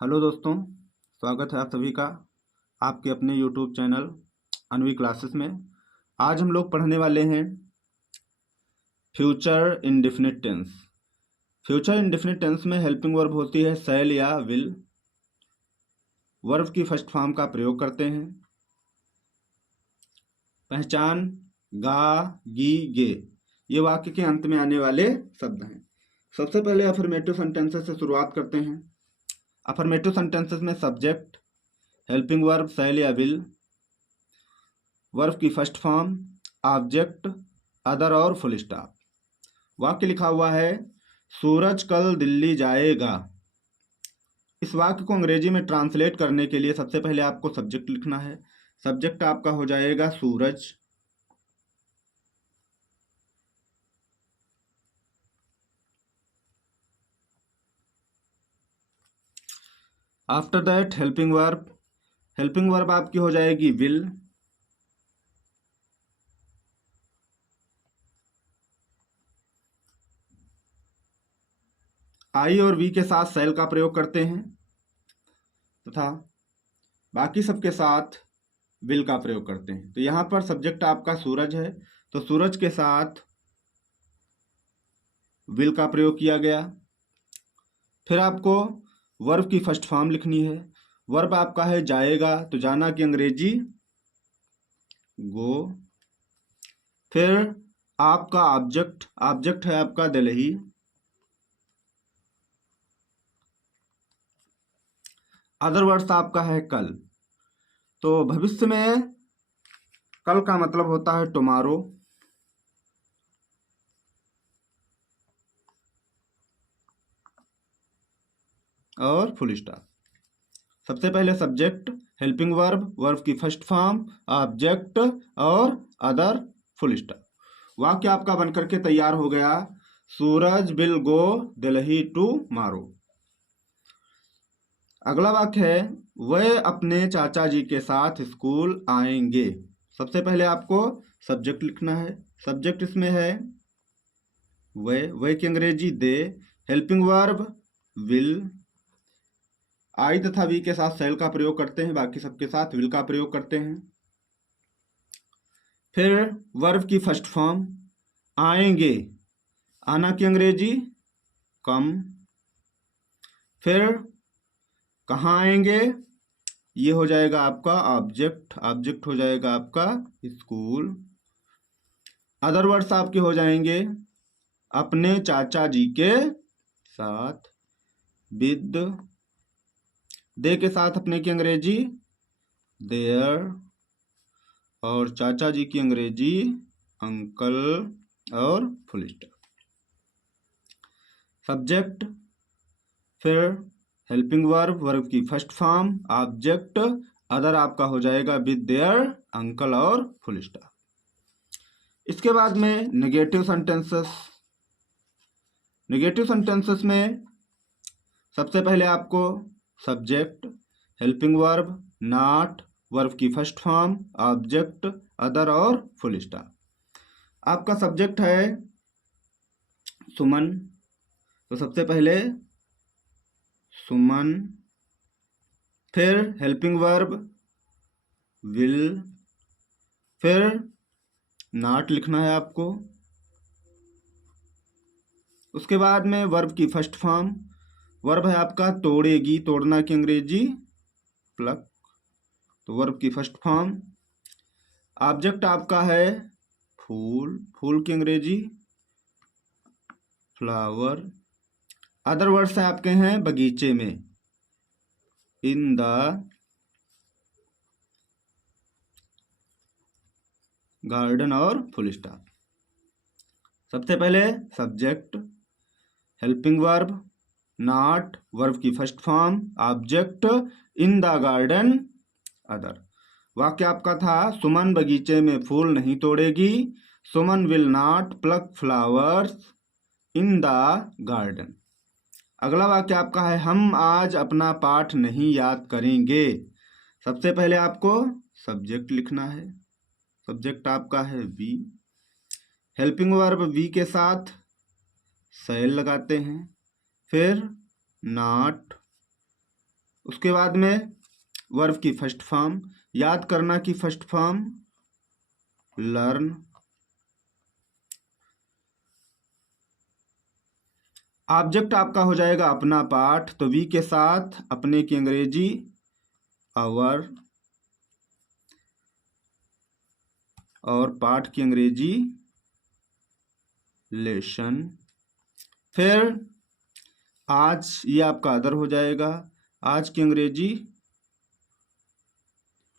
Hello दोस्तों, स्वागत है आप सभी का आपके अपने यूट्यूब चैनल अनवी क्लासेस में। आज हम लोग पढ़ने वाले हैं future indefinite tense. Future indefinite tense में हेल्पिंग वर्ब होती है शैल या विल। वर्ब की फर्स्ट फॉर्म का प्रयोग करते हैं। पहचान गा, गी, गे ये वाक्य के अंत में आने वाले शब्द हैं। सबसे पहले अफर्मेटिव सेंटेंसेस से शुरुआत करते हैं। अफर्मेटिव सेंटेंसेस में सब्जेक्ट, हेल्पिंग वर्ब शैल या विल, वर्ब की फर्स्ट फॉर्म, ऑब्जेक्ट, अदर और फुल स्टॉप। वाक्य लिखा हुआ है सूरज कल दिल्ली जाएगा। इस वाक्य को अंग्रेजी में ट्रांसलेट करने के लिए सबसे पहले आपको सब्जेक्ट लिखना है। सब्जेक्ट आपका हो जाएगा Suraj. After that helping verb. Helping verb आपकी हो जाएगी विल। आई और वी के साथ शैल का प्रयोग करते हैं तथा बाकी सबके साथ विल का प्रयोग करते हैं। तो यहाँ पर सब्जेक्ट आपका सूरज है, तो सूरज के साथ विल का प्रयोग किया गया। फिर आपको वर्ब की फर्स्ट फॉर्म लिखनी है। वर्ब आपका है जाएगा, तो जाना की अंग्रेजी गो। फिर आपका ऑब्जेक्ट, ऑब्जेक्ट है आपका दिल्ली। अदर वर्ड्स आपका है कल। तो भविष्य में कल का मतलब होता है टुमारो। और फुल स्टॉप। सबसे पहले सब्जेक्ट, हेल्पिंग वर्ब, वर्ब की फर्स्ट फॉर्म, ऑब्जेक्ट और अदर, फुल स्टॉप। वाक्य आपका बनकर के तैयार हो गया। सूरज विल गो दिल्ली टुमारो। अगला वाक्य है वह अपने चाचा जी के साथ स्कूल आएंगे। सबसे पहले आपको सब्जेक्ट लिखना है। सब्जेक्ट इसमें है वह की अंग्रेजी दे। Helping verb will. आई तथा वी के साथ शैल का प्रयोग करते हैं, बाकी सबके साथ विल का प्रयोग करते हैं। फिर वर्ब की फर्स्ट फॉर्म आएंगे, आना की अंग्रेजी कम। फिर कहाँ आएंगे, ये हो जाएगा आपका ऑब्जेक्ट। ऑब्जेक्ट हो जाएगा आपका स्कूल। अदर वर्ड्स आपके हो जाएंगे अपने चाचा जी के साथ, विद। दे के साथ अपने की अंग्रेजी देयर और चाचा जी की अंग्रेजी अंकल और फुल स्टॉप। सब्जेक्ट, फिर हेल्पिंग वर्ब, वर्ब की फर्स्ट फॉर्म, ऑब्जेक्ट, अदर आपका हो जाएगा विद देयर, अंकल और फुल स्टॉप। इसके बाद में नेगेटिव सेंटेंसेस। नेगेटिव सेंटेंसेस में सबसे पहले आपको subject, helping verb, not, verb की फर्स्ट फॉर्म, ऑब्जेक्ट, अदर और फुल स्टॉप। आपका सब्जेक्ट है सुमन, तो सबसे पहले सुमन। फिर हेल्पिंग वर्ब विल। फिर नॉट लिखना है आपको। उसके बाद में वर्ब की फर्स्ट फॉर्म। वर्ब है आपका तोड़ेगी, तोड़ना की अंग्रेजी प्लक, तो वर्ब की फर्स्ट फॉर्म। ऑब्जेक्ट आपका है फूल, फूल की अंग्रेजी फ्लावर। अदर वर्ड्स आपके हैं बगीचे में, इन द गार्डन और फुल स्टॉप। सबसे पहले subject, helping verb, not, verb की first form, object, in the garden, other. वाक्य आपका था सुमन बगीचे में फूल नहीं तोड़ेगी। Suman will not pluck flowers in the garden. अगला वाक्य आपका है हम आज अपना पाठ नहीं याद करेंगे। सबसे पहले आपको सब्जेक्ट लिखना है। सब्जेक्ट आपका है वी। हेल्पिंग वर्ब वी के साथ शैल लगाते हैं। फिर नॉट, उसके बाद में वर्ब की फर्स्ट फॉर्म, याद करना की फर्स्ट फॉर्म लर्न, ऑब्जेक्ट आपका हो जाएगा अपना पाठ, तो वी के साथ अपने की अंग्रेजी आवर और पाठ की अंग्रेजी लेसन। फिर आज ये आपका अदर हो जाएगा, आज की अंग्रेजी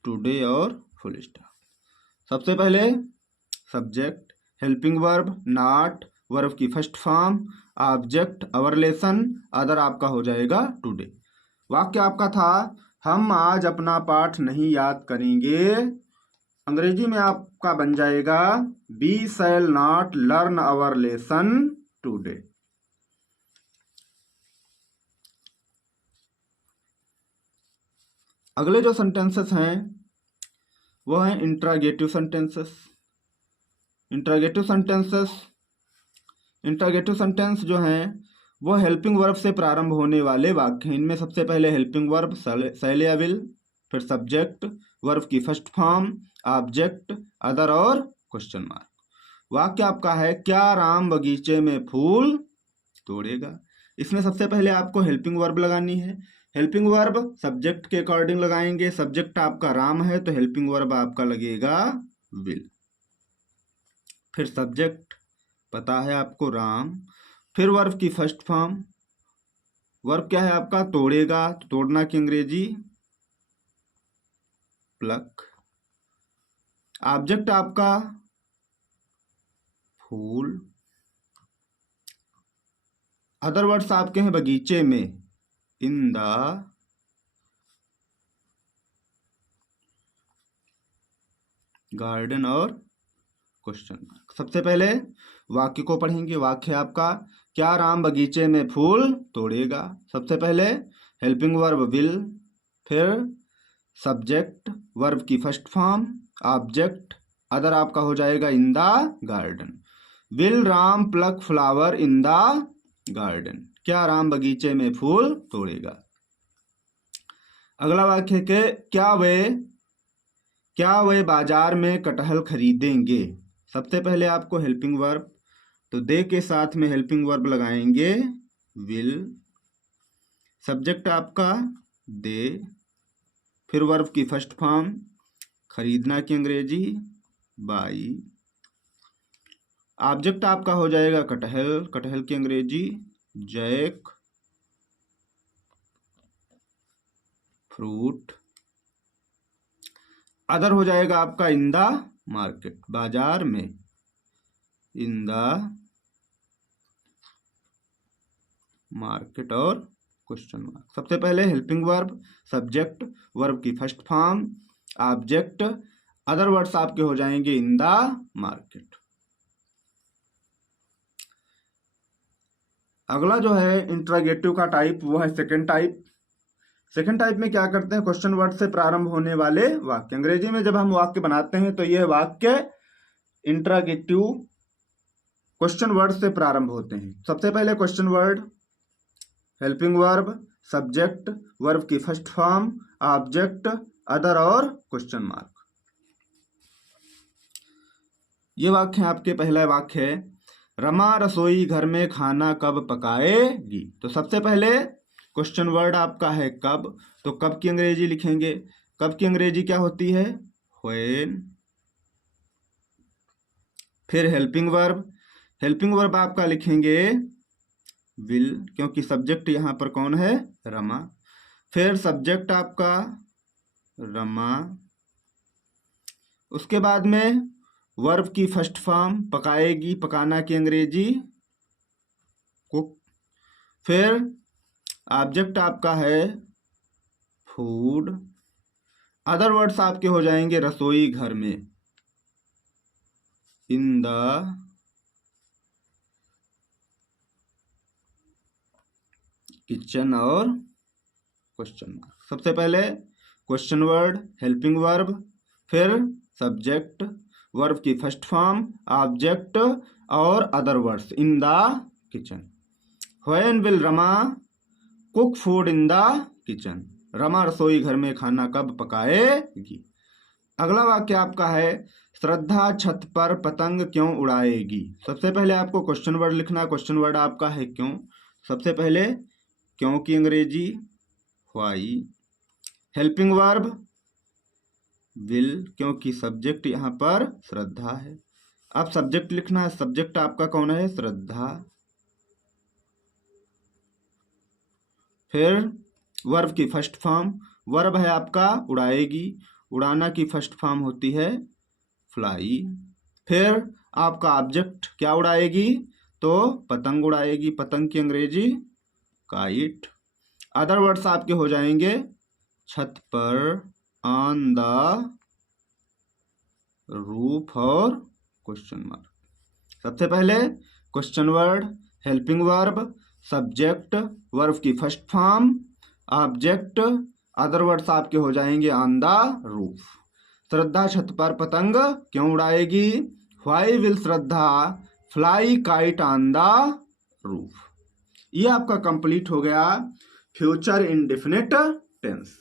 टुडे और फुल स्टॉप। सबसे पहले subject, helping verb, not, verb की first form, object, our lesson, other आपका हो जाएगा टुडे। वाक्य आपका था हम आज अपना पाठ नहीं याद करेंगे, अंग्रेजी में आपका बन जाएगा we shall not learn our lesson today. अगले जो सेंटेंसेस हैं वो हैं इंट्रागेटिव सेंटेंसेस। इंट्रागेटिव सेंटेंस जो हैं वो हेल्पिंग वर्ब से प्रारंभ होने वाले वाक्य हैं। इनमें सबसे पहले हेल्पिंग वर्ब शैल या विल, फिर सब्जेक्ट, वर्ब की फर्स्ट फॉर्म, ऑब्जेक्ट, अदर और क्वेश्चन मार्क। वाक्य आपका है क्या राम बगीचे में फूल तोड़ेगा। इसमें सबसे पहले आपको हेल्पिंग वर्ब लगानी है। हेल्पिंग वर्ब सब्जेक्ट के अकॉर्डिंग लगाएंगे। सब्जेक्ट आपका राम है तो हेल्पिंग वर्ब आपका लगेगा विल। फिर सब्जेक्ट पता है आपको राम, फिर वर्ब की फर्स्ट फॉर्म, वर्ब क्या है आपका तोड़ेगा, तो तोड़ना की अंग्रेजी प्लक, ऑब्जेक्ट आपका फूल, अदर वर्ड्स आपके हैं बगीचे में इन द गार्डन और क्वेश्चन मार्क। सबसे पहले वाक्य को पढ़ेंगे। वाक्य आपका क्या राम बगीचे में फूल तोड़ेगा। सबसे पहले हेल्पिंग वर्ब विल, फिर सब्जेक्ट, वर्ब की फर्स्ट फॉर्म, ऑब्जेक्ट, अदर आपका हो जाएगा in the garden. Will Ram pluck flower in the garden, क्या राम बगीचे में फूल तोड़ेगा। अगला वाक्य के क्या वे बाजार में कटहल खरीदेंगे। सबसे पहले आपको हेल्पिंग वर्ब, तो दे के साथ में हेल्पिंग वर्ब लगाएंगे विल, सब्जेक्ट आपका दे, फिर वर्ब की फर्स्ट फॉर्म, खरीदना की अंग्रेजी बाई, ऑब्जेक्ट आपका हो जाएगा कटहल, कटहल की अंग्रेजी जैक, फ्रूट, अदर हो जाएगा आपका इन द मार्केट, बाजार में, इन द मार्केट और क्वेश्चन मार्क। सबसे पहले हेल्पिंग वर्ब, सब्जेक्ट, वर्ब की first form, object, other words आपके हो जाएंगे इन द मार्केट। अगला जो है इंट्रोगेटिव का टाइप वो है सेकंड टाइप। सेकंड टाइप में क्या करते हैं, क्वेश्चन वर्ड से प्रारंभ होने वाले वाक्य। अंग्रेजी में जब हम वाक्य बनाते हैं तो यह वाक्य इंट्रोगेटिव क्वेश्चन वर्ड से प्रारंभ होते हैं। सबसे पहले question word, helping verb, subject, verb की फर्स्ट फॉर्म, ऑब्जेक्ट, अदर और क्वेश्चन मार्क। ये वाक्य आपके पहला वाक्य है रमा रसोई घर में खाना कब पकाएगी। तो सबसे पहले क्वेश्चन वर्ड आपका है कब, तो कब की अंग्रेजी लिखेंगे। कब की अंग्रेजी क्या होती है व्हेन। फिर हेल्पिंग वर्ब आपका लिखेंगे विल, क्योंकि सब्जेक्ट यहां पर कौन है रमा। फिर सब्जेक्ट आपका रमा, उसके बाद में वर्ब की फर्स्ट फॉर्म पकाएगी, पकाना की अंग्रेजी कुक। फिर ऑब्जेक्ट आपका है फूड, अदर वर्ड्स आपके हो जाएंगे रसोई घर में, इन द किचन और क्वेश्चन मार्क। सबसे पहले क्वेश्चन वर्ड, हेल्पिंग वर्ब, फिर सब्जेक्ट, वर्ब की फर्स्ट फॉर्म, ऑब्जेक्ट और other words in the kitchen. When will Rama cook food in the kitchen. Rama रसोई घर में खाना कब पकाएगी। अगला वाक्य आपका है श्रद्धा छत पर पतंग क्यों उड़ाएगी। सबसे पहले आपको क्वेश्चन वर्ड लिखना। क्वेश्चन वर्ड आपका है क्यों। सबसे पहले क्यों की अंग्रेजी व्हाई। हेल्पिंग वर्ब विल, क्योंकि सब्जेक्ट यहाँ पर श्रद्धा है। अब सब्जेक्ट लिखना है। सब्जेक्ट आपका कौन है, श्रद्धा। फिर वर्ब की फर्स्ट फॉर्म, वर्ब है आपका उड़ाएगी, उड़ाना की फर्स्ट फॉर्म होती है फ्लाई। फिर आपका ऑब्जेक्ट क्या उड़ाएगी, तो पतंग उड़ाएगी, पतंग की अंग्रेजी काइट। अदर वर्ड्स आपके हो जाएंगे छत पर, ऑन द रूफ और क्वेश्चन मार्क। सबसे पहले question word, helping verb, subject, verb की first form, object, other words आपके हो जाएंगे ऑन द रूफ। श्रद्धा छत पर पतंग क्यों उड़ाएगी, why will Shraddha fly kite on the roof. ये आपका कंप्लीट हो गया फ्यूचर इंडेफिनिट टेंस।